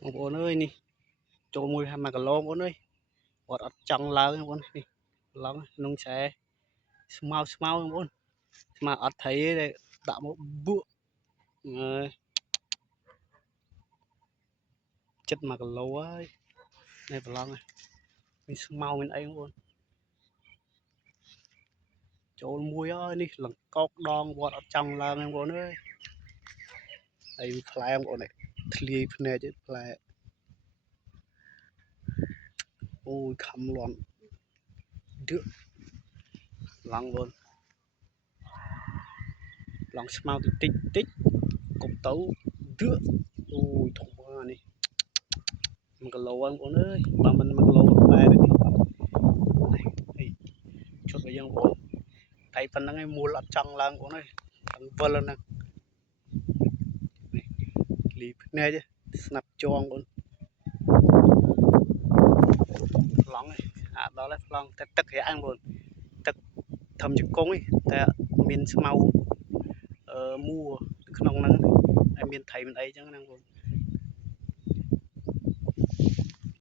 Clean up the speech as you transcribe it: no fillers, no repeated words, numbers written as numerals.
បងប្អូនអើយនេះចូលមួយ1គីឡូបងប្អូនអើយគាត់អត់ចង់ឡើងបងប្អូននេះឡងក្នុងខ្សែស្មៅបងប្អូនស្មៅអត់ត្រីទេដាក់មកបួកចិត្ត1គីឡូហើយនេះប្រឡងមានស្មៅមានអីបងប្អូនចូលមួយហើយនេះលង្កោកដងគាត់អត់ចង់ឡើងបងប្អូនអើយហើយផ្លែបងប្អូននេះធ្លាយភ្នែកផ្លែអូយខំលាន់ឌឺឡងបងឡងស្មៅតិចកុំទៅឌឺអូយធំណាស់នេះ1គីឡូបងប្អូនអើយបើមិន1គីឡូដែរនេះជុតឲ្យយើងបងតែប៉ុណ្្នឹងឯងមូលអត់ចង់ឡើងបងអើយទាំងវិលហ្នឹងនេះលីភ្នែកស្នាប់ជងបងប្លង់អាដល់ហើយប្លង់តែទឹករាក់បងទឹកធំជង្គង់តែមានស្មៅមួក្នុងហ្នឹងហើយមានត្រីមានអីចឹងហ្នឹងបង